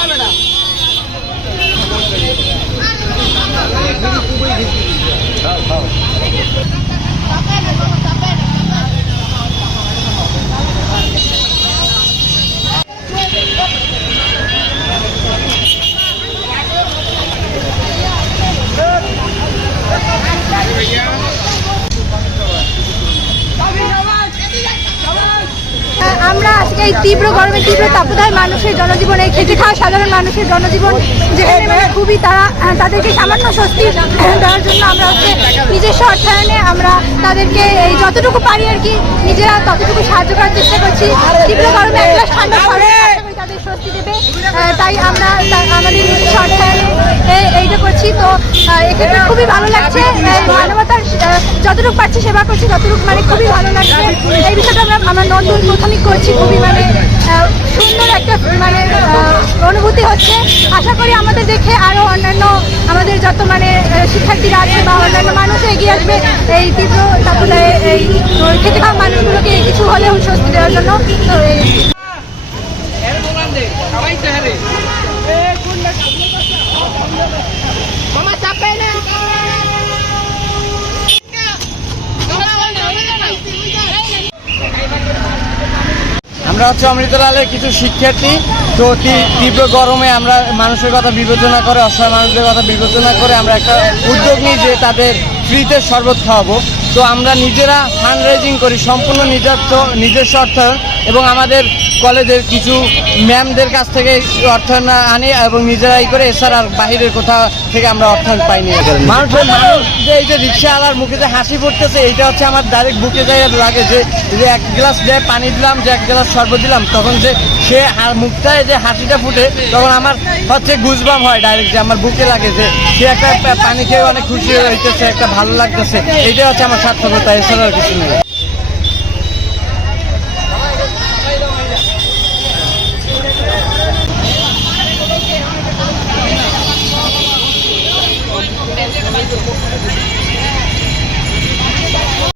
আমরা এই তীব্র গরমে তীব্র তাপদায় মানুষের জনজীবন, এই খেটে খাওয়া সাধারণ মানুষের জনজীবন যেখানে মানে খুবই তারা তাদেরকে সামান্য স্বস্তি দেওয়ার জন্য আমরা হচ্ছে নিজস্ব অর্থায়নে আমরা তাদেরকে এই যতটুকু পারি আর কি, নিজেরা ততটুকু সাহায্য করার চেষ্টা করছি। তীব্র গরমে এক গ্লাস ঠান্ডা তাদের স্বস্তি দেবে আহ, তাই আমরা তা- আমাদের নিজস্ব অর্থায়নে এ- এইটা করছি তো আহ, এক্ষেত্রে খুবই ভালো লাগছে। মানবতার যতটুকু পাচ্ছি সেবা করছি, ততটুকু মানে খুবই ভালো লাগছে। এই বিষয়টা আমরা, আমার নতুন প্রথমেই করছি। খুবই মানে সুন্দর একটা মানে অনুভূতি হচ্ছে। আশা করি আমাদের দেখে আরও অন্যান্য আমাদের যত মানে শিক্ষার্থীরা আছে বা অন্যান্য মানুষ এগিয়ে আসবে, এই তীব্র তারপরে এই খেতে খাওয়া মানুষগুলোকে কিছু হলেও স্বস্তি দেওয়ার জন্য তো এই আমরা হচ্ছে অমৃতলালের কিছু শিক্ষার্থী, তো তীব্র গরমে আমরা মানুষের কথা বিবেচনা করে, অসহায় মানুষদের কথা বিবেচনা করে আমরা একটা উদ্যোগ নিই যে তাদের ফ্রিতে শরবত খাওয়াবো। তো আমরা নিজেরা ফান্ড রেজিং করি, সম্পূর্ণ নিজস্ব নিজস্ব অর্থায়ন এবং আমাদের কলেজের কিছু ম্যামদের কাছ থেকে অর্থায়ন আনি এবং নিজেরাই করে এছাড়া আর বাহিরের কোথাও থেকে আমরা অর্থায়ন পাইনি। মানুষের মানুষ যে এই যে রিক্সাওয়ালার মুখে যে হাসি ফুটতেছে, এইটা হচ্ছে আমার ডাইরেক্ট বুকে যাই লাগে যে যে এক গ্লাস যে পানি দিলাম, যে এক গ্লাস শরবত দিলাম, তখন যে সে মুখটায় যে হাসিটা ফুটে, তখন আমার হচ্ছে গুজবাম হয় ডাইরেক্ট যে আমার বুকে লাগে যে সে একটা পানি খেয়ে অনেক খুশি হইতেছে, একটা ভালো লাগতেছে। এইটা হচ্ছে আমার সার্থকতা, এছাড়া আর কিছু নেই।